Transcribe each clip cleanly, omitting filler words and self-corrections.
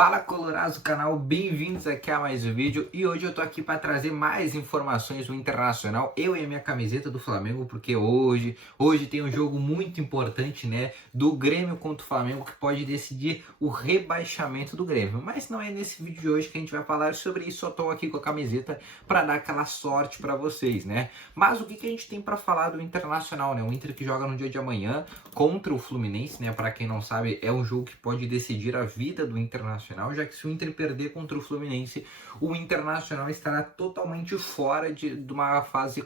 Fala Colorados do canal, bem-vindos aqui a mais um vídeo e hoje eu tô aqui para trazer mais informações do Internacional, eu e a minha camiseta do Flamengo, porque hoje tem um jogo muito importante, né, do Grêmio contra o Flamengo que pode decidir o rebaixamento do Grêmio, mas não é nesse vídeo de hoje que a gente vai falar sobre isso, eu tô aqui com a camiseta para dar aquela sorte para vocês, né, mas o que a gente tem para falar do Internacional, né, o Inter que joga no dia de amanhã contra o Fluminense, né, para quem não sabe é um jogo que pode decidir a vida do Internacional, já que se o Inter perder contra o Fluminense, o Internacional estará totalmente fora de uma fase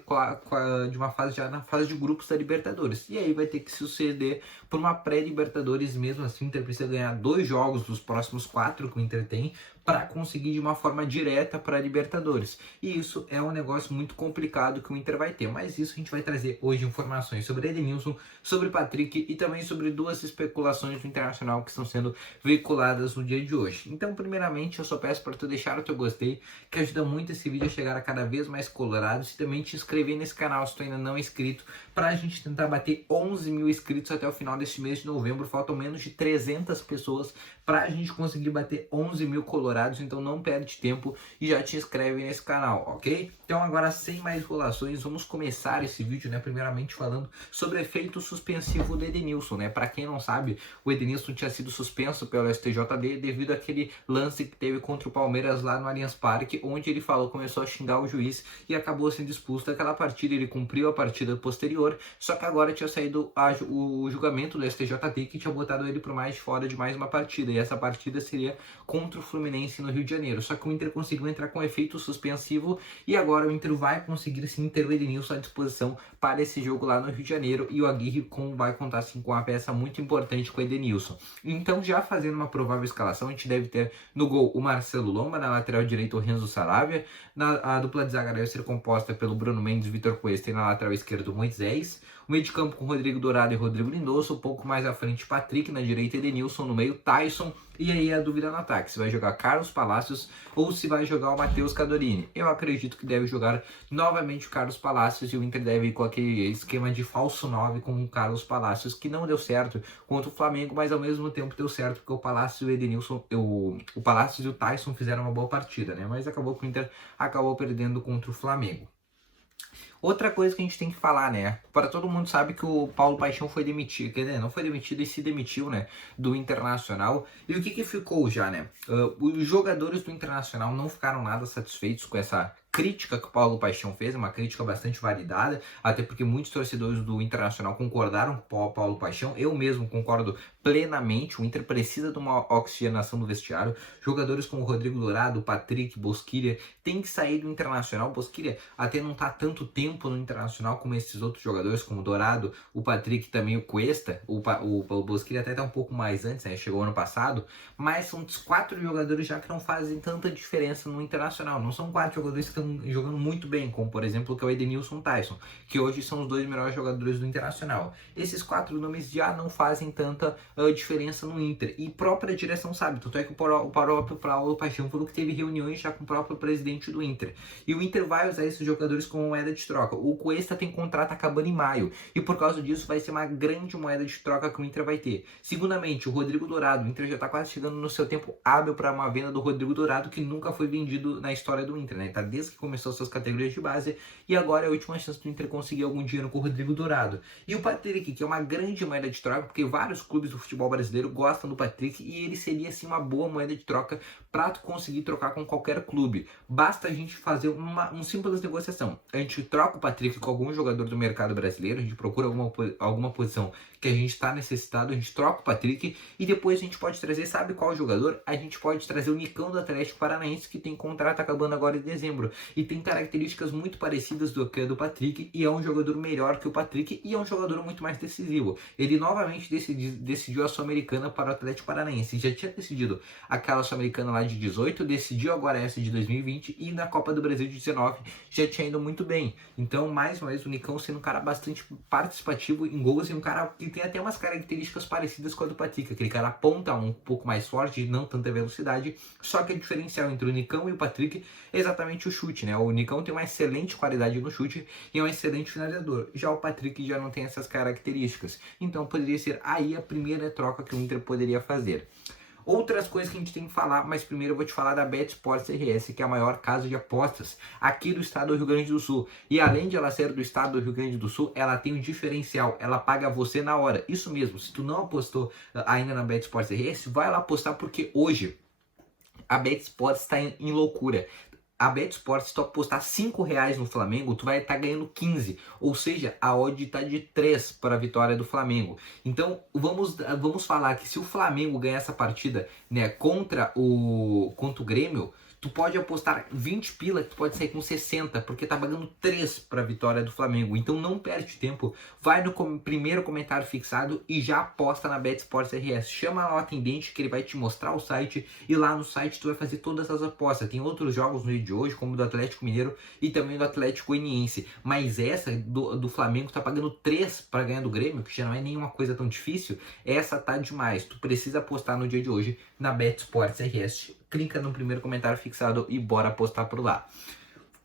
já na fase de grupos da Libertadores. E aí vai ter que suceder por uma pré-Libertadores mesmo assim. O Inter precisa ganhar 2 jogos dos próximos 4 que o Inter tem para conseguir de uma forma direta para a Libertadores. E isso é um negócio muito complicado que o Inter vai ter. Mas isso a gente vai trazer hoje informações sobre Edenilson, sobre Patrick e também sobre 2 especulações do Internacional que estão sendo veiculadas no dia de hoje. Então, primeiramente, eu só peço para tu deixar o teu gostei, que ajuda muito esse vídeo a chegar a cada vez mais colorados, e também te inscrever nesse canal se tu ainda não é inscrito, para a gente tentar bater 11 mil inscritos até o final deste mês de novembro. Faltam menos de 300 pessoas para a gente conseguir bater 11 mil colorados, então não perde tempo e já te inscreve nesse canal, ok? Então agora, sem mais enrolações, vamos começar esse vídeo, né, primeiramente falando sobre o efeito suspensivo do Edenilson, né? Para quem não sabe, o Edenilson tinha sido suspenso pelo STJD devido àquele lance que teve contra o Palmeiras lá no Allianz Parque, onde ele começou a xingar o juiz e acabou sendo expulso daquela partida. Ele cumpriu a partida posterior, só que agora tinha saído o julgamento do STJD que tinha botado ele por mais de fora de mais uma partida, e essa partida seria contra o Fluminense no Rio de Janeiro. Só que o Inter conseguiu entrar com efeito suspensivo e agora o Inter vai conseguir sim ter o Edenilson à disposição para esse jogo lá no Rio de Janeiro, e o Aguirre vai contar sim com uma peça muito importante com o Edenilson. Então, já fazendo uma provável escalação, a gente deve ter no gol o Marcelo Lomba, na lateral direita o Renzo Saravia, a dupla de zaga deve ser composta pelo Bruno Mendes, Vitor Cuesta, e na lateral esquerda o Moisés, o meio de campo com Rodrigo Dourado e Rodrigo Lindoso, um pouco mais à frente Patrick, na direita Edenilson, no meio Tyson, e aí a dúvida no ataque, se vai jogar Carlos Palacios ou se vai jogar o Matheus Cadorini. Eu acredito que deve jogar novamente o Carlos Palacios, e o Inter deve ir com aquele esquema de falso 9 com o Carlos Palacios, que não deu certo contra o Flamengo, mas ao mesmo tempo deu certo porque o Palacios e o Edenilson, o Palacios e o Tyson fizeram uma boa partida, né? Mas acabou que o Inter acabou perdendo contra o Flamengo. Outra coisa que a gente tem que falar, né? Para todo mundo sabe que o Paulo Paixão foi demitido, quer dizer, não foi demitido e se demitiu, né? Do Internacional. E o que ficou já, né? Os jogadores do Internacional não ficaram nada satisfeitos com essa crítica que o Paulo Paixão fez, uma crítica bastante validada, até porque muitos torcedores do Internacional concordaram com o Paulo Paixão. Eu mesmo concordo plenamente. O Inter precisa de uma oxigenação no vestiário. Jogadores como o Rodrigo Dourado, Patrick, Bosquilha tem que sair do Internacional. Bosquilha até não tá tanto tempo no Internacional como esses outros jogadores, como o Dourado, o Patrick, também o Cuesta. O Bosquilha até tá um pouco mais antes, né? Chegou ano passado, mas são 4 jogadores já que não fazem tanta diferença no Internacional. Não são 4 jogadores que estão jogando muito bem, como por exemplo que é o Edenilson, Tyson, que hoje são os 2 melhores jogadores do Internacional. Esses 4 nomes já não fazem tanta diferença no Inter, e própria direção sabe, tanto é que o próprio Paulo Paixão falou que teve reuniões já com o próprio presidente do Inter, e o Inter vai usar esses jogadores como moeda de troca. O Cuesta tem contrato acabando em maio, e por causa disso vai ser uma grande moeda de troca que o Inter vai ter. Segundamente, o Rodrigo Dourado, o Inter já está quase chegando no seu tempo hábil para uma venda do Rodrigo Dourado, que nunca foi vendido na história do Inter, né? Tá desde que começou suas categorias de base, e agora é a última chance do Inter conseguir algum dinheiro com o Rodrigo Dourado. E o Patrick, que é uma grande moeda de troca, porque vários clubes do futebol brasileiro gostam do Patrick, e ele seria assim uma boa moeda de troca para conseguir trocar com qualquer clube. Basta a gente fazer uma simples negociação. A gente troca o Patrick com algum jogador do mercado brasileiro, a gente procura alguma posição que a gente está necessitado, a gente troca o Patrick, e depois a gente pode trazer, sabe qual jogador? A gente pode trazer o Nicão do Atlético Paranaense, que tem contrato acabando agora em dezembro, e tem características muito parecidas do que a do Patrick, e é um jogador melhor que o Patrick, e é um jogador muito mais decisivo. Ele novamente decidiu a Sul-Americana para o Atlético Paranaense, já tinha decidido aquela Sul-Americana lá de 18, decidiu agora essa de 2020, e na Copa do Brasil de 19 já tinha ido muito bem. Então, mais uma vez, o Nicão sendo um cara bastante participativo em gols, e um cara que tem até umas características parecidas com a do Patrick, aquele cara ponta um pouco mais forte, não tanta velocidade, só que o diferencial entre o Nicão e o Patrick é exatamente o chute, né? O Nicão tem uma excelente qualidade no chute e é um excelente finalizador, já o Patrick já não tem essas características, então poderia ser aí a primeira troca que o Inter poderia fazer. Outras coisas que a gente tem que falar, mas primeiro eu vou te falar da Bet Sports RS, que é a maior casa de apostas aqui do estado do Rio Grande do Sul. E além de ela ser do estado do Rio Grande do Sul, ela tem um diferencial, ela paga você na hora. Isso mesmo, se tu não apostou ainda na Bet Sports RS, vai lá apostar porque hoje a Bet Sports está em loucura. A Bet Sports, se tu apostar R$ 5 no Flamengo, tu vai estar ganhando 15. Ou seja, a odd está de 3 para a vitória do Flamengo. Então, vamos falar que se o Flamengo ganhar essa partida, né, contra o Grêmio, tu pode apostar 20 pila, que tu pode sair com 60, porque tá pagando 3 para a vitória do Flamengo. Então não perde tempo, vai no primeiro comentário fixado e já aposta na Bet Sports RS. Chama lá o atendente que ele vai te mostrar o site e lá no site tu vai fazer todas as apostas. Tem outros jogos no dia de hoje, como do Atlético Mineiro e também do Atlético Goianiense. Mas essa do Flamengo tá pagando 3 para ganhar do Grêmio, que já não é nenhuma coisa tão difícil. Essa tá demais. Tu precisa apostar no dia de hoje na Bet Sports RS. Clica no primeiro comentário fixado e bora apostar por lá.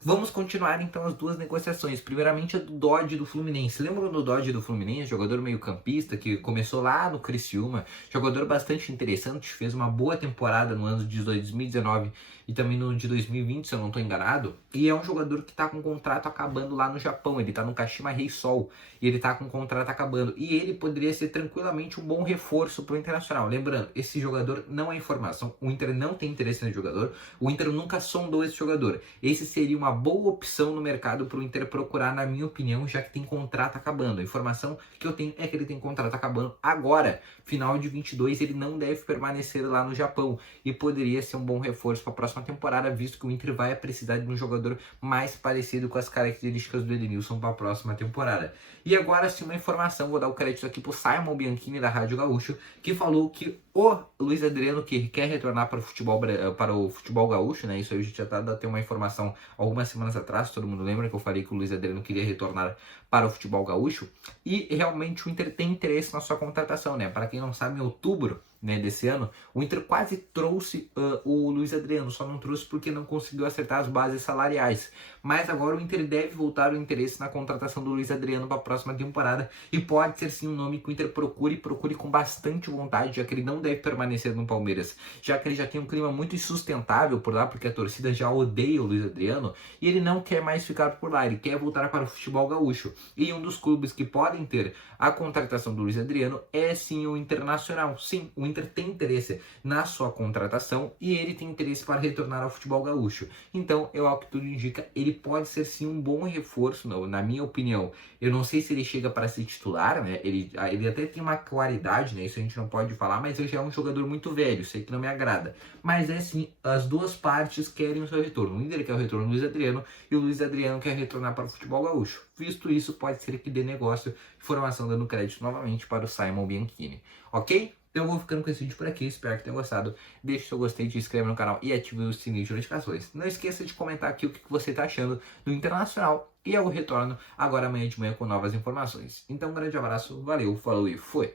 Vamos continuar então as duas negociações. Primeiramente a do Dodge do Fluminense. Lembram do Dodge do Fluminense? Jogador meio campista que começou lá no Criciúma. Jogador bastante interessante, fez uma boa temporada no ano de 2019 e também no de 2020, se eu não estou enganado. E é um jogador que está com o contrato acabando lá no Japão. Ele está no Kashima Reysol e ele está com o contrato acabando. E ele poderia ser tranquilamente um bom reforço para o Internacional. Lembrando, esse jogador não é informação. O Inter não tem interesse no jogador. O Inter nunca sondou esse jogador. Esse seria uma boa opção no mercado para o Inter procurar, na minha opinião, já que tem contrato acabando. A informação que eu tenho é que ele tem contrato acabando agora. Final de 22, ele não deve permanecer lá no Japão. E poderia ser um bom reforço para a próxima temporada, visto que o Inter vai precisar de um jogador mais parecido com as características do Edenilson para a próxima temporada. E agora sim uma informação, vou dar o crédito aqui para o Simon Bianchini da Rádio Gaúcho, que falou que o Luiz Adriano que quer retornar para o futebol gaúcho, né? Isso aí a gente já tá dando uma informação algumas semanas atrás, todo mundo lembra que eu falei que o Luiz Adriano queria retornar para o futebol gaúcho, e realmente o Inter tem interesse na sua contratação, né? Para quem não sabe, em outubro, né, desse ano, o Inter quase trouxe o Luiz Adriano, só não trouxe porque não conseguiu acertar as bases salariais. Mas agora o Inter deve voltar o interesse na contratação do Luiz Adriano para a próxima temporada e pode ser sim um nome que o Inter procure com bastante vontade, já que ele não deve permanecer no Palmeiras, já que ele já tem um clima muito insustentável por lá, porque a torcida já odeia o Luiz Adriano e ele não quer mais ficar por lá, ele quer voltar para o futebol gaúcho. E um dos clubes que podem ter a contratação do Luiz Adriano é sim o Internacional. Sim, o Inter tem interesse na sua contratação e ele tem interesse para retornar ao futebol gaúcho. Então, ao que tudo indica, ele pode ser sim um bom reforço, na minha opinião. Eu não sei se ele chega para ser titular, né? Ele até tem uma qualidade, né? Isso a gente não pode falar, mas ele já é um jogador muito velho, sei que não me agrada. Mas é sim, as duas partes querem o seu retorno. O Inter quer o retorno do Luiz Adriano e o Luiz Adriano quer retornar para o futebol gaúcho. Visto isso, pode ser que dê negócio. Informação dando crédito novamente para o Simon Bianchini. Ok? Então eu vou ficando com esse vídeo por aqui, espero que tenham gostado. Deixe seu gostei, se inscreva no canal e ative o sininho de notificações. Não esqueça de comentar aqui o que você está achando do Internacional. E eu retorno agora amanhã de manhã com novas informações. Então um grande abraço, valeu, falou e foi!